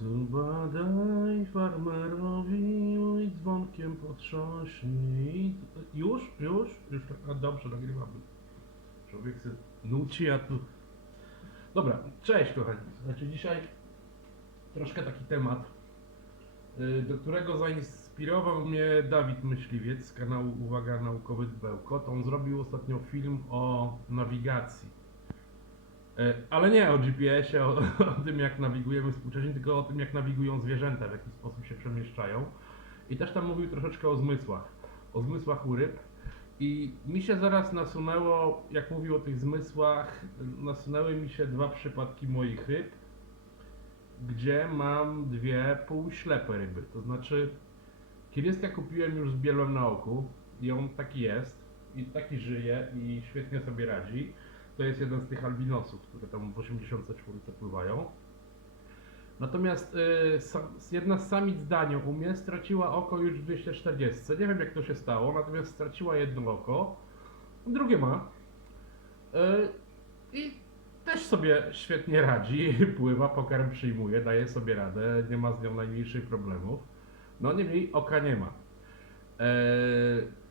Badaj farmerowi mój dzwonkiem potrząśnij. Już? Już? Już a dobrze, nagrywamy. Człowiek się nuci, a tu... Dobra, cześć kochani. Znaczy dzisiaj troszkę taki temat, y, do którego zainspirował mnie Dawid Myśliwiec z kanału Uwaga Naukowy Bełkot. On zrobił ostatnio film o nawigacji. E, Ale nie o GPS-ie, o, o tym jak nawigujemy współcześnie, tylko o tym jak nawigują zwierzęta, w jaki sposób się przemieszczają. I też tam mówił troszeczkę o zmysłach, o zmysłach u ryb. I mi się zaraz nasunęło, jak mówił o tych zmysłach, nasunęły mi się dwa przypadki moich ryb, gdzie mam dwie półślepe ryby. To znaczy, Kirieska kupiłem już z bielem na oku i on taki jest, i taki żyje i świetnie sobie radzi. To jest jeden z tych albinosów, które tam w 84 pływają. Natomiast y, sa, jedna z samic mnie straciła oko już w 240. Nie wiem jak to się stało, natomiast straciła jedno oko, drugie ma. Y, I też sobie świetnie radzi, pływa, pokarm przyjmuje, daje sobie radę, nie ma z nią najmniejszych problemów. No niemniej oka nie ma. E,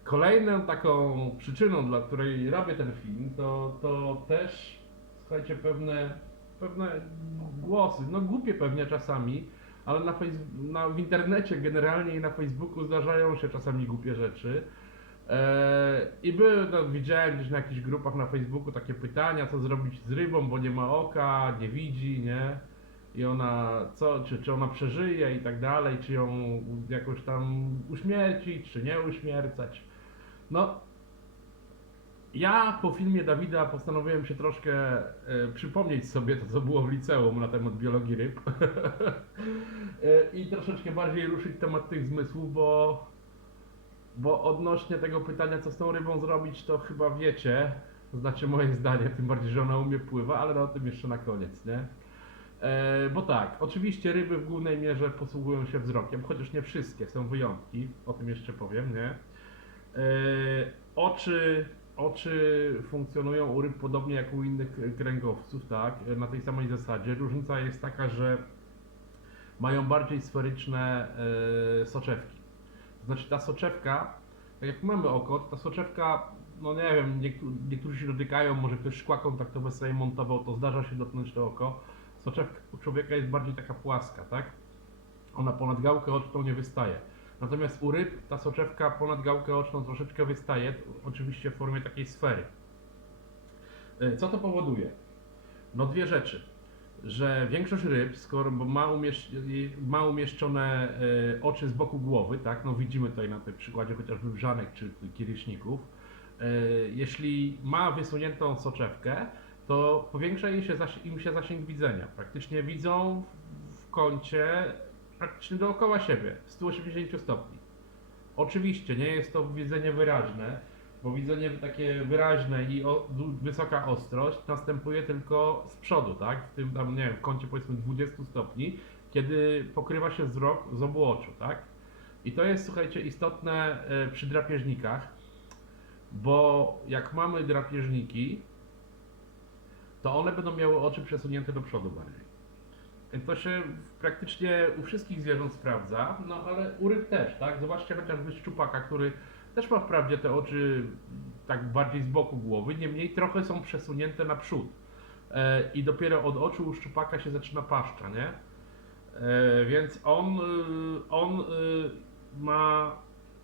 Kolejną taką przyczyną, dla której robię ten film, to, to też, słuchajcie, pewne, pewne głosy, no głupie pewnie czasami, ale na na, w internecie generalnie i na Facebooku zdarzają się czasami głupie rzeczy. E, I były, no, widziałem gdzieś na jakichś grupach na Facebooku takie pytania, co zrobić z rybą, bo nie ma oka, nie widzi, nie? I ona, co, czy, czy ona przeżyje i tak dalej, czy ją jakoś tam uśmiercić, czy nie uśmiercać. No, ja po filmie Dawida postanowiłem się troszkę e, przypomnieć sobie to, co było w liceum na temat biologii ryb. e, I troszeczkę bardziej ruszyć temat tych zmysłów, bo, bo odnośnie tego pytania, co z tą rybą zrobić, to chyba wiecie, znacie moje zdanie, tym bardziej, że ona umie pływa, ale o tym jeszcze na koniec, nie? E, bo tak, oczywiście ryby w głównej mierze posługują się wzrokiem, chociaż nie wszystkie, są wyjątki, o tym jeszcze powiem, nie? E, oczy, oczy funkcjonują u ryb podobnie jak u innych kręgowców, tak? E, Na tej samej zasadzie. Różnica jest taka, że mają bardziej sferyczne e, soczewki. Znaczy ta soczewka, tak jak mamy oko, ta soczewka, no nie wiem, niektó- niektórzy się dotykają, może ktoś szkła kontaktowe sobie montował, to zdarza się dotknąć to oko. Soczewka u człowieka jest bardziej taka płaska, tak? Ona ponad gałkę oczną nie wystaje. Natomiast u ryb ta soczewka ponad gałkę oczną troszeczkę wystaje, oczywiście w formie takiej sfery. E, Co to powoduje? No dwie rzeczy. Że większość ryb, skoro ma, umiesz, ma umieszczone e, oczy z boku głowy, tak, no widzimy tutaj na tym przykładzie chociażby wrzanek czy kieryśników, e, jeśli ma wysuniętą soczewkę, to powiększa jej się im się zasięg widzenia. Praktycznie widzą w kącie praktycznie dookoła siebie, 180 stopni. Oczywiście nie jest to widzenie wyraźne, bo widzenie takie wyraźne i o, wysoka ostrość następuje tylko z przodu, tak? W tym tam, nie wiem, w kącie powiedzmy 20 stopni, kiedy pokrywa się wzrok z obu oczu, tak? I to jest, słuchajcie, istotne e, przy drapieżnikach, bo jak mamy drapieżniki, to one będą miały oczy przesunięte do przodu bardziej. To się praktycznie u wszystkich zwierząt sprawdza, no ale u ryb też, tak? Zobaczcie chociażby szczupaka, który też ma wprawdzie te oczy tak bardziej z boku głowy, niemniej trochę są przesunięte naprzód. E, I dopiero od oczu u szczupaka się zaczyna paszcza, nie? E, więc on, y, on y, ma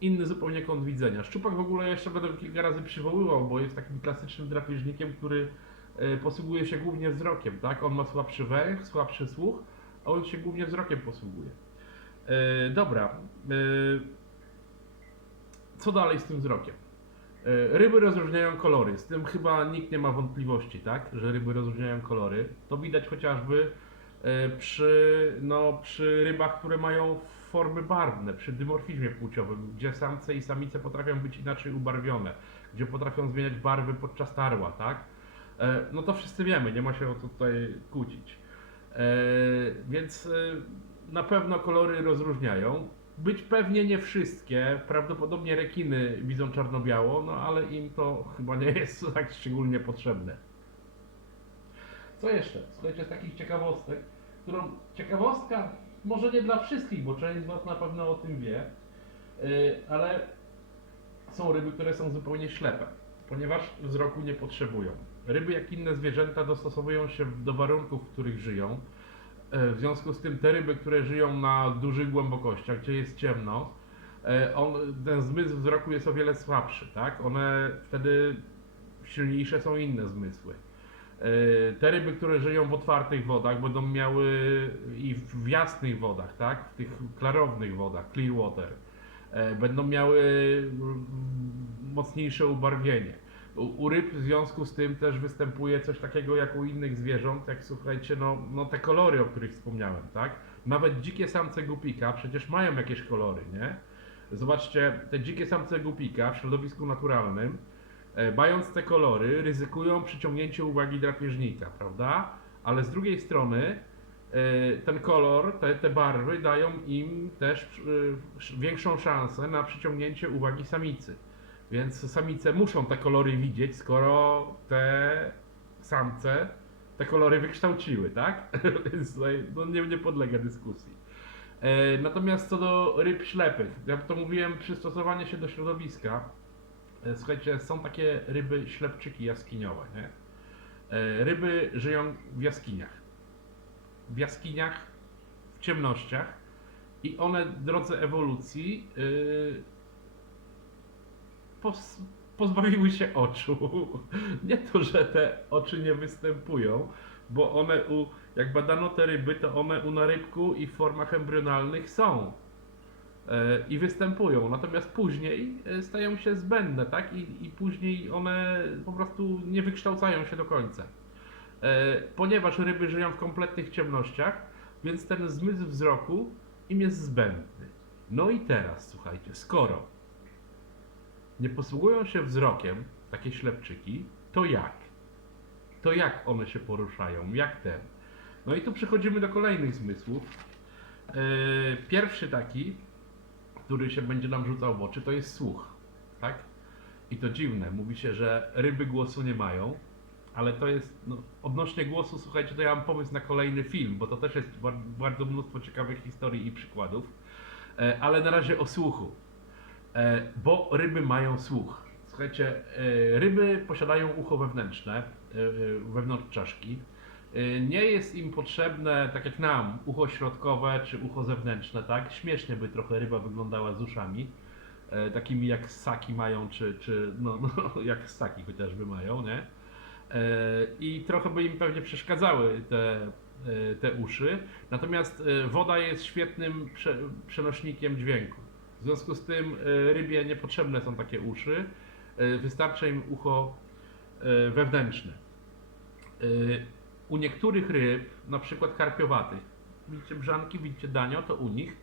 inny zupełnie kąt widzenia. Szczupak w ogóle jeszcze będę kilka razy przywoływał, bo jest takim klasycznym drapieżnikiem, który e, posługuje się głównie wzrokiem, tak? On ma słabszy węch, słabszy słuch, a on się głównie wzrokiem posługuje. E, dobra. E, co dalej z tym wzrokiem? E, Ryby rozróżniają kolory. Z tym chyba nikt nie ma wątpliwości, tak? Że ryby rozróżniają kolory. To widać chociażby e, przy, no, przy rybach, które mają formy barwne, przy dymorfizmie płciowym, gdzie samce i samice potrafią być inaczej ubarwione, gdzie potrafią zmieniać barwy podczas tarła, tak? E, No to wszyscy wiemy, nie ma się o to tutaj kłócić. E, Więc e, na pewno kolory rozróżniają. Być pewnie nie wszystkie, prawdopodobnie rekiny widzą czarno-biało, no ale im to chyba nie jest tak szczególnie potrzebne. Co jeszcze? Słuchajcie, z takich ciekawostek, którą ciekawostka może nie dla wszystkich, bo część z Was na pewno o tym wie, ale są ryby, które są zupełnie ślepe, ponieważ wzroku nie potrzebują. Ryby, jak inne zwierzęta, dostosowują się do warunków, w których żyją. E, W związku z tym te ryby, które żyją na dużych głębokościach, gdzie jest ciemno, e, on, ten zmysł wzroku jest o wiele słabszy, tak? One wtedy silniejsze są inne zmysły. E, Te ryby, które żyją w otwartych wodach, będą miały i w jasnych wodach, tak? W tych klarownych wodach, clear water, będą miały mm, mocniejsze ubarwienie. U, u ryb w związku z tym też występuje coś takiego jak u innych zwierząt, jak słuchajcie, no, no te kolory, o których wspomniałem, tak? Nawet dzikie samce gupika przecież mają jakieś kolory, nie? Zobaczcie, te dzikie samce gupika w środowisku naturalnym, e, mając te kolory, ryzykują przyciągnięcie uwagi drapieżnika, prawda? Ale z drugiej strony e, ten kolor, te, te barwy dają im też e, sz- większą szansę na przyciągnięcie uwagi samicy. Więc samice muszą te kolory widzieć, skoro te samce te kolory wykształciły, tak? Więc tutaj no, nie, nie podlega dyskusji. E, natomiast co do ryb ślepych, ja to mówiłem, przystosowanie się do środowiska. E, słuchajcie, są takie ryby ślepczyki jaskiniowe, nie? E, ryby żyją w jaskiniach. W jaskiniach, w ciemnościach i one w drodze ewolucji yy, pos, pozbawiły się oczu. Nie to, że te oczy nie występują, bo one u, jak badano te ryby, to one u narybku i w formach embrionalnych są e, i występują, natomiast później e, stają się zbędne, tak? I, I później one po prostu nie wykształcają się do końca. E, Ponieważ ryby żyją w kompletnych ciemnościach, więc ten zmysł wzroku im jest zbędny. No i teraz, słuchajcie, skoro nie posługują się wzrokiem takie ślepczyki, to jak? To jak one się poruszają? Jak ten? No i tu przechodzimy do kolejnych zmysłów. Yy, Pierwszy taki, który się będzie nam rzucał w oczy, to jest słuch. Tak? I to dziwne. Mówi się, że ryby głosu nie mają, ale to jest, no, odnośnie głosu, słuchajcie, to ja mam pomysł na kolejny film, bo to też jest bar- bardzo mnóstwo ciekawych historii i przykładów. E, Ale na razie o słuchu. E, bo ryby mają słuch. Słuchajcie, e, ryby posiadają ucho wewnętrzne, e, wewnątrz czaszki. Nie jest im potrzebne, tak jak nam, ucho środkowe czy ucho zewnętrzne, tak? Śmiesznie by trochę ryba wyglądała z uszami, takimi jak ssaki mają, czy, czy no, no, jak ssaki chociażby mają, nie? I trochę by im pewnie przeszkadzały te, te uszy. Natomiast woda jest świetnym prze, przenośnikiem dźwięku. W związku z tym e, rybie niepotrzebne są takie uszy. E, Wystarcza im ucho e, wewnętrzne. U niektórych ryb, na przykład karpiowatych, widzicie brzanki, widzicie danio, to u nich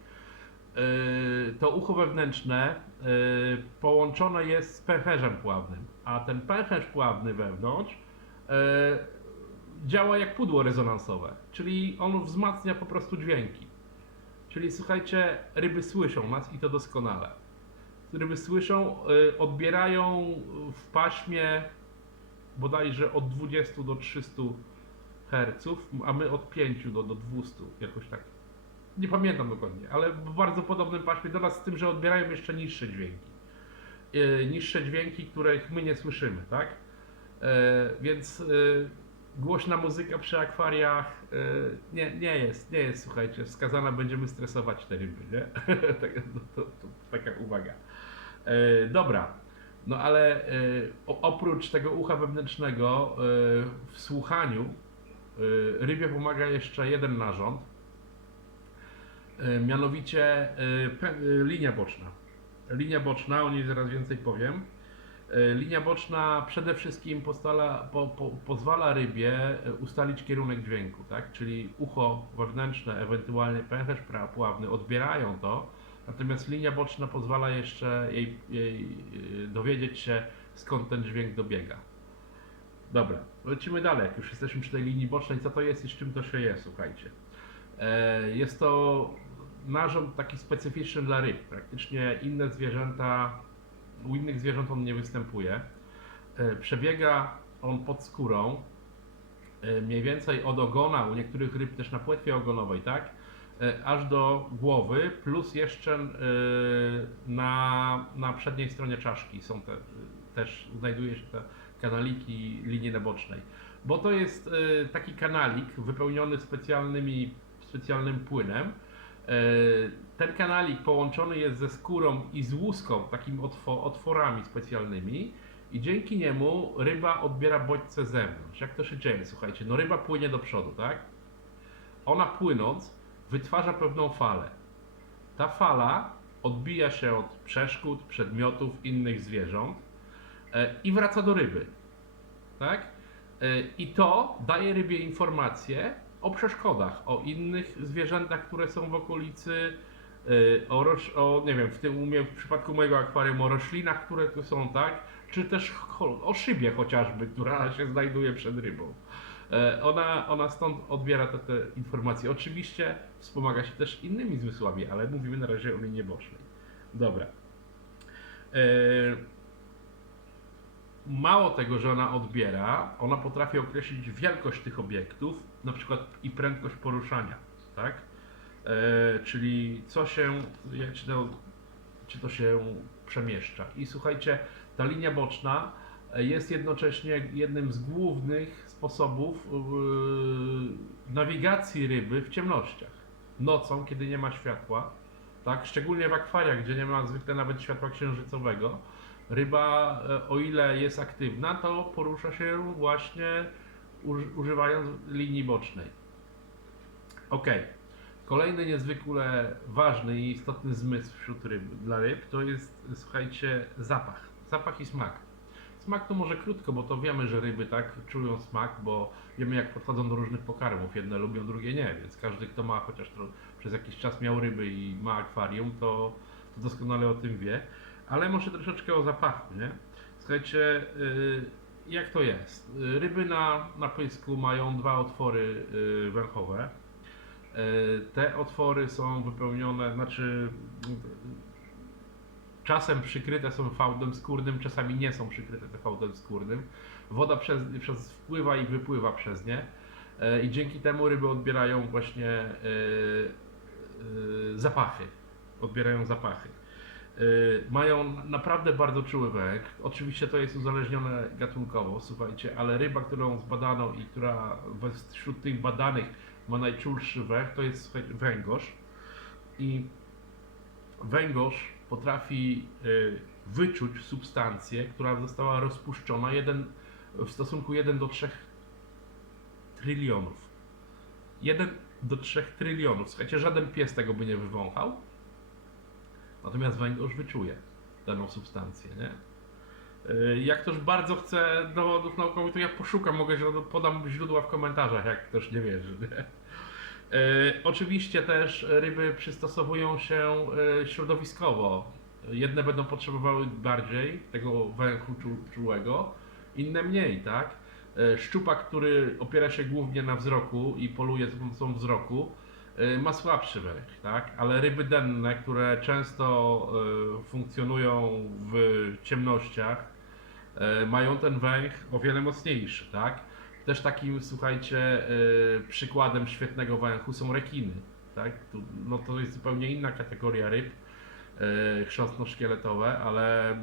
to ucho wewnętrzne połączone jest z pęcherzem pławnym, a ten pęcherz pławny wewnątrz działa jak pudło rezonansowe, czyli on wzmacnia po prostu dźwięki. Czyli słuchajcie, ryby słyszą nas i to doskonale. Ryby słyszą, y, odbierają w paśmie bodajże od 20 do 300 Hz, a my od 5 do, do 200, jakoś tak. Nie pamiętam dokładnie, ale w bardzo podobnym paśmie do nas, z tym, że odbierają jeszcze niższe dźwięki. Y, niższe dźwięki, których my nie słyszymy, tak? E, więc y, głośna muzyka przy akwariach y, nie, nie jest, nie jest, słuchajcie, wskazana, będziemy stresować te ryby, nie? To, to, to taka uwaga. E, dobra, no ale o- oprócz tego ucha wewnętrznego e, w słuchaniu e, rybie pomaga jeszcze jeden narząd, e, mianowicie e, linia boczna. Linia boczna, o niej zaraz więcej powiem. E, Linia boczna przede wszystkim postala, po, po, pozwala rybie e, ustalić kierunek dźwięku, tak? Czyli ucho wewnętrzne, ewentualnie pęcherz pławny odbierają to, natomiast linia boczna pozwala jeszcze jej, jej e, dowiedzieć się, skąd ten dźwięk dobiega. Dobra, lecimy dalej, jak już jesteśmy przy tej linii bocznej, co to jest i z czym to się je, słuchajcie. Jest to narząd taki specyficzny dla ryb. Praktycznie inne zwierzęta u innych zwierząt on nie występuje. E, Przebiega on pod skórą, e, mniej więcej od ogona, u niektórych ryb też na płetwie ogonowej, tak? e, aż do głowy, plus jeszcze na, na przedniej stronie czaszki są te, też znajduje się te kanaliki linii nabocznej. Bo to jest taki kanalik wypełniony specjalnymi, specjalnym płynem. E, Ten kanalik połączony jest ze skórą i z łuską, takimi otwo, otworami specjalnymi i dzięki niemu ryba odbiera bodźce z zewnątrz. Jak to się dzieje? Słuchajcie, no ryba płynie do przodu, tak? Ona płynąc wytwarza pewną falę. Ta fala odbija się od przeszkód, przedmiotów, innych zwierząt e, i wraca do ryby. Tak? E, I to daje rybie informacje o przeszkodach, o innych zwierzętach, które są w okolicy, e, o, roś, o nie wiem, w tym umie, w przypadku mojego akwarium o roślinach, które tu są, tak? Czy też o szybie chociażby, która się znajduje przed rybą. E, Ona, ona stąd odbiera te, te informacje. Oczywiście wspomaga się też innymi zmysłami, ale mówimy na razie o linii bocznej. Dobra. E, Mało tego, że ona odbiera, ona potrafi określić wielkość tych obiektów, na przykład i prędkość poruszania, tak? E, czyli co się, czy to, czy to się przemieszcza. I słuchajcie, ta linia boczna e, jest jednocześnie jednym z głównych sposobów yy, nawigacji ryby w ciemnościach. Nocą, kiedy nie ma światła, tak? Szczególnie w akwariach, gdzie nie ma zwykle nawet światła księżycowego, ryba, e, o ile jest aktywna, to porusza się właśnie uż- używając linii bocznej. Ok. Kolejny niezwykle ważny i istotny zmysł wśród ryb, dla ryb to jest, słuchajcie, zapach. Zapach i smak. Smak to może krótko, bo to wiemy, że ryby tak czują smak, bo wiemy jak podchodzą do różnych pokarmów. Jedne lubią, drugie nie, więc każdy kto ma chociaż przez jakiś czas miał ryby i ma akwarium, to, to doskonale o tym wie. Ale może troszeczkę o zapachu, nie? Słuchajcie, y, jak to jest? Ryby na, na pysku mają dwa otwory y, węchowe. Y, Te otwory są wypełnione, znaczy czasem przykryte są fałdem skórnym, czasami nie są przykryte te fałdem skórnym. Woda przez, przez wpływa i wypływa przez nie i dzięki temu ryby odbierają właśnie zapachy. Odbierają zapachy. E, Mają naprawdę bardzo czuły węch. Oczywiście to jest uzależnione gatunkowo, słuchajcie, ale ryba, którą zbadano i która wśród tych badanych ma najczulszy węch, to jest węgorz. I węgorz potrafi y, wyczuć substancję, która została rozpuszczona jeden, w stosunku 1 do 3 trylionów. 1 do 3 trylionów. Słuchajcie, żaden pies tego by nie wywąchał. Natomiast węgorz wyczuje daną substancję, nie? Y, Jak ktoś bardzo chce dowodów naukowych, to ja poszukam, mogę, że podam źródła w komentarzach, jak ktoś nie wierzy. Nie? E, oczywiście też ryby przystosowują się e, środowiskowo. Jedne będą potrzebowały bardziej tego węchu czu, czułego, inne mniej, tak? Szczupak, który opiera się głównie na wzroku i poluje za pomocą wzroku, ma słabszy węch, tak? Ale ryby denne, które często e, funkcjonują w ciemnościach, e, mają ten węch o wiele mocniejszy, tak? Też takim, słuchajcie, y, przykładem świetnego węchu są rekiny. Tak? No to jest zupełnie inna kategoria ryb y, chrząstno-szkieletowe, ale,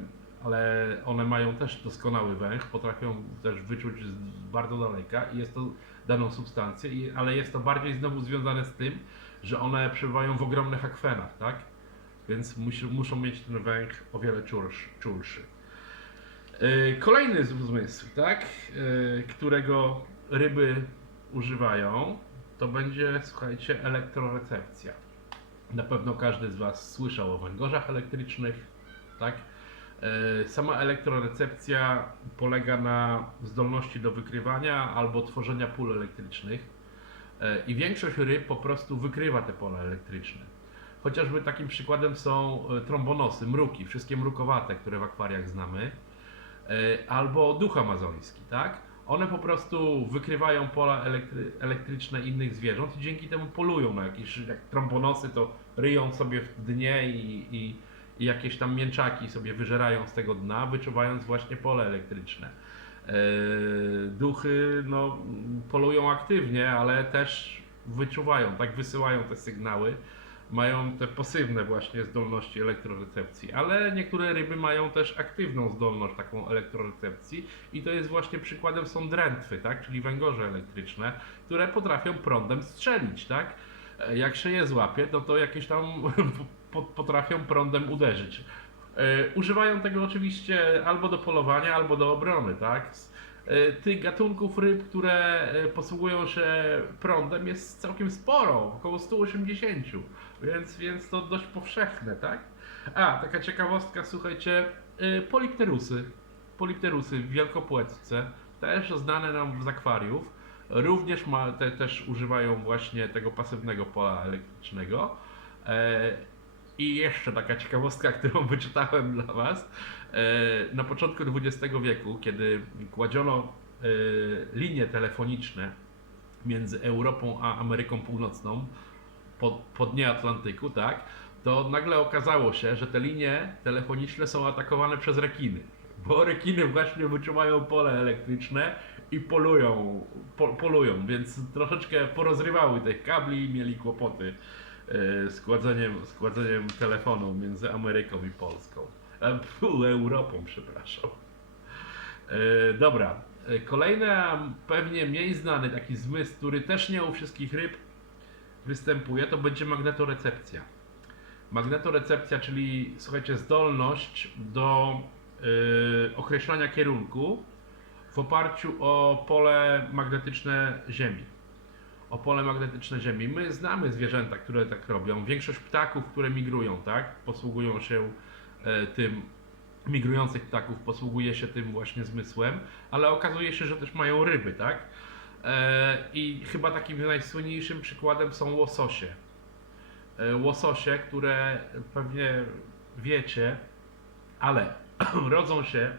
ale one mają też doskonały węch, potrafią też wyczuć z bardzo daleka i jest to daną substancję, i, ale jest to bardziej znowu związane z tym, że one przebywają w ogromnych akwenach, tak? Więc muszą mieć ten węch o wiele czulszy. Yy, Kolejny zmysł, tak, yy, którego ryby używają, to będzie, słuchajcie, elektrorecepcja. Na pewno każdy z Was słyszał o węgorzach elektrycznych, tak? Yy, Sama elektrorecepcja polega na zdolności do wykrywania albo tworzenia pól elektrycznych yy, i większość ryb po prostu wykrywa te pola elektryczne. Chociażby takim przykładem są yy, trombonosy, mruki, wszystkie mrukowate, które w akwariach znamy. E, albo duch amazoński, tak? One po prostu wykrywają pola elektry, elektryczne innych zwierząt i dzięki temu polują na jakieś, jak trombonosy to ryją sobie w dnie i, i, i jakieś tam mięczaki sobie wyżerają z tego dna, wyczuwając właśnie pole elektryczne. E, duchy no, polują aktywnie, ale też wyczuwają, tak wysyłają te sygnały, mają te pasywne właśnie zdolności elektrorecepcji, ale niektóre ryby mają też aktywną zdolność taką elektrorecepcji i to jest właśnie przykładem są drętwy, tak, czyli węgorze elektryczne, które potrafią prądem strzelić, tak. E, Jak się je złapie, no to jakieś tam potrafią prądem uderzyć. E, Używają tego oczywiście albo do polowania, albo do obrony, tak? E, Tych gatunków ryb, które e, posługują się prądem jest całkiem sporo, około 180, więc, więc to dość powszechne, tak? A, taka ciekawostka, słuchajcie, polipterusy, polipterusy wielkopłetce, też znane nam z akwariów, również ma, te, też używają właśnie tego pasywnego pola elektrycznego. I jeszcze taka ciekawostka, którą wyczytałem dla Was. E, Na początku XX wieku, kiedy kładziono e, linie telefoniczne między Europą a Ameryką Północną po, po dnie Atlantyku, tak, to nagle okazało się, że te linie telefoniczne są atakowane przez rekiny. Bo rekiny właśnie wyczuwają pole elektryczne i polują, po, polują, więc troszeczkę porozrywały tych kabli i mieli kłopoty e, z kładzeniem, z kładzeniem telefonu między Ameryką i Polską. E, Europą, przepraszam. E, dobra. Kolejny, pewnie mniej znany taki zmysł, który też nie u wszystkich ryb występuje, to będzie magnetorecepcja. Magnetorecepcja, czyli słuchajcie, zdolność do e, określania kierunku w oparciu o pole magnetyczne Ziemi o pole magnetyczne Ziemi. My znamy zwierzęta, które tak robią. Większość ptaków, które migrują, tak, posługują się e, tym, migrujących ptaków posługuje się tym właśnie zmysłem, ale okazuje się, że też mają ryby, tak? E, I chyba takim najsłynniejszym przykładem są łososie. E, łososie, które pewnie wiecie, ale rodzą się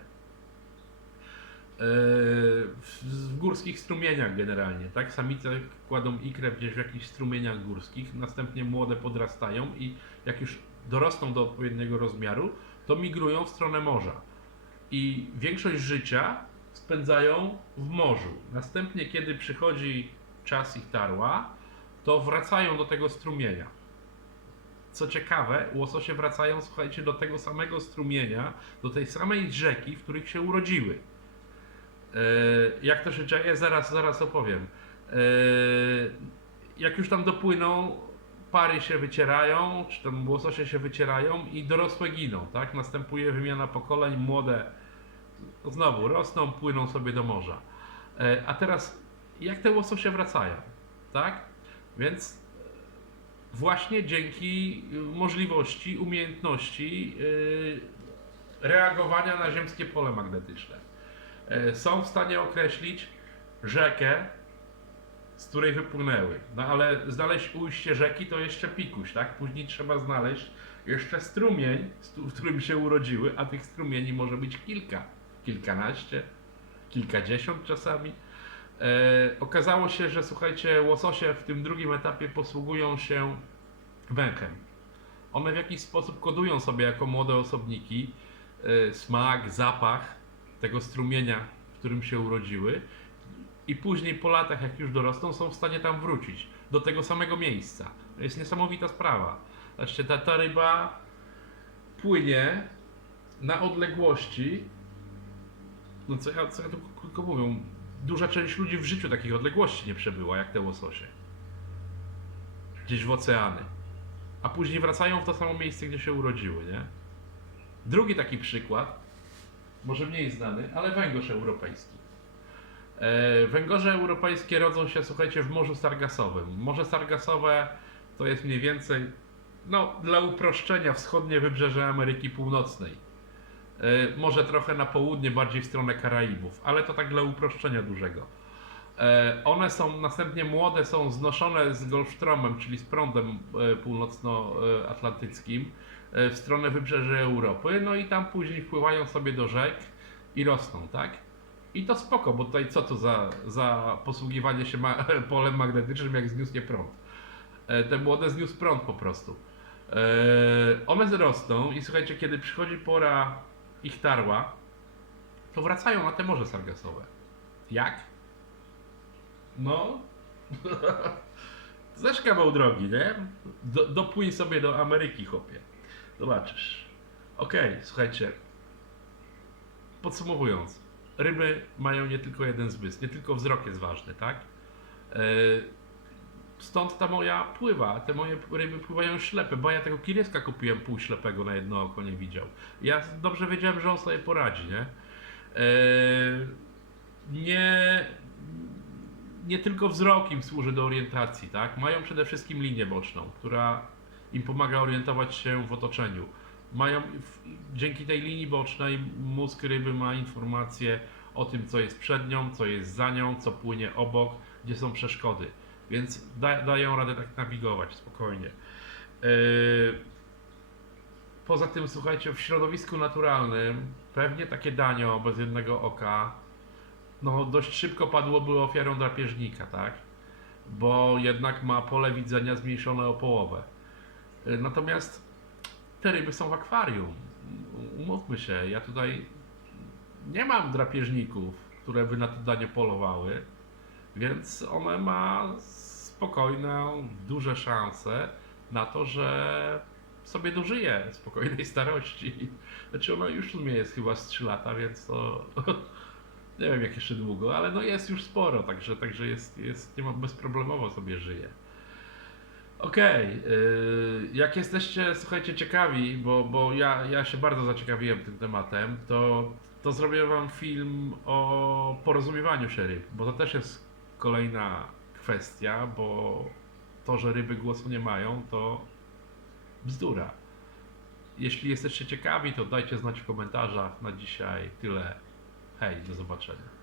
w, górskich strumieniach generalnie, tak? Samice kładą ikrę gdzieś w jakichś strumieniach górskich, następnie młode podrastają i jak już dorosną do odpowiedniego rozmiaru, to migrują w stronę morza. I większość życia spędzają w morzu. Następnie, kiedy przychodzi czas ich tarła, to wracają do tego strumienia. Co ciekawe, łososie wracają, słuchajcie, do tego samego strumienia, do tej samej rzeki, w których się urodziły. E, Jak to się dzieje, zaraz, zaraz opowiem. E, Jak już tam dopłyną, pary się wycierają, czy tam łososie się wycierają i dorosłe giną, tak? Następuje wymiana pokoleń, młode znowu rosną, płyną sobie do morza. E, A teraz, jak te łososie wracają, tak? Więc właśnie dzięki możliwości, umiejętności reagowania na ziemskie pole magnetyczne są w stanie określić rzekę, z której wypłynęły. No ale znaleźć ujście rzeki to jeszcze pikuś, tak? Później trzeba znaleźć jeszcze strumień, w którym się urodziły, a tych strumieni może być kilka, kilkanaście, kilkadziesiąt czasami. E, okazało się, że słuchajcie, łososie w tym drugim etapie posługują się węchem. One w jakiś sposób kodują sobie jako młode osobniki e, smak, zapach tego strumienia, w którym się urodziły i później po latach, jak już dorosną, są w stanie tam wrócić do tego samego miejsca. To jest niesamowita sprawa. Zobaczcie, ta, ta ryba płynie na odległości. No co ja, co ja tu krótko mówię, duża część ludzi w życiu takich odległości nie przebyła, jak te łososie. Gdzieś w oceany. A później wracają w to samo miejsce, gdzie się urodziły, nie? Drugi taki przykład, może mniej znany, ale węgorz europejski. E, Węgorze europejskie rodzą się, słuchajcie, w Morzu Sargasowym. Morze Sargasowe to jest mniej więcej, no dla uproszczenia, wschodnie wybrzeże Ameryki Północnej. E, Może trochę na południe, bardziej w stronę Karaibów, ale to tak dla uproszczenia dużego. E, One są następnie młode, są znoszone z Golfstromem, czyli z prądem północnoatlantyckim w stronę wybrzeży Europy, no i tam później wpływają sobie do rzek i rosną, tak? I to spoko, bo tutaj co to za, za posługiwanie się ma, polem magnetycznym, jak zniósł prąd. E, Te młode zniósł prąd po prostu. E, One rosną i słuchajcie, kiedy przychodzi pora ich tarła, to wracają na te morze sargasowe. Jak? No. Znasz kawał drogi, nie? Do, dopłyń sobie do Ameryki, chłopie. Zobaczysz. Okej, słuchajcie. Podsumowując. Ryby mają nie tylko jeden zmysł, nie tylko wzrok jest ważny, tak? E, Stąd ta moja pływa, te moje ryby pływają ślepe, bo ja tego kirieska kupiłem półślepego na jedno oko, nie widział. Ja dobrze wiedziałem, że on sobie poradzi, nie? E, nie, nie tylko wzrok im służy do orientacji, tak? Mają przede wszystkim linię boczną, która im pomaga orientować się w otoczeniu. Mają, w, dzięki tej linii bocznej mózg ryby ma informacje o tym, co jest przed nią, co jest za nią, co płynie obok, gdzie są przeszkody. Więc da, dają radę tak nawigować spokojnie. Yy, Poza tym, słuchajcie, w środowisku naturalnym pewnie takie danio bez jednego oka no dość szybko padłoby ofiarą drapieżnika, tak? Bo jednak ma pole widzenia zmniejszone o połowę. Y, Natomiast te ryby są w akwarium. Umówmy się, ja tutaj nie mam drapieżników, które by na to danie polowały, więc one ma spokojną, duże szanse na to, że sobie dożyje spokojnej starości. Znaczy ona już w sumie jest chyba z 3 lata, więc to nie wiem jak jeszcze długo, ale no jest już sporo, także, także jest, jest nie ma bezproblemowo sobie żyje. Okej, yy, jak jesteście, słuchajcie, ciekawi, bo, bo ja, ja się bardzo zaciekawiłem tym tematem, to, to zrobię wam film o porozumiewaniu się ryb, bo to też jest kolejna kwestia, bo to, że ryby głosu nie mają, to bzdura. Jeśli jesteście ciekawi, to dajcie znać w komentarzach. Na dzisiaj tyle. Hej, do zobaczenia.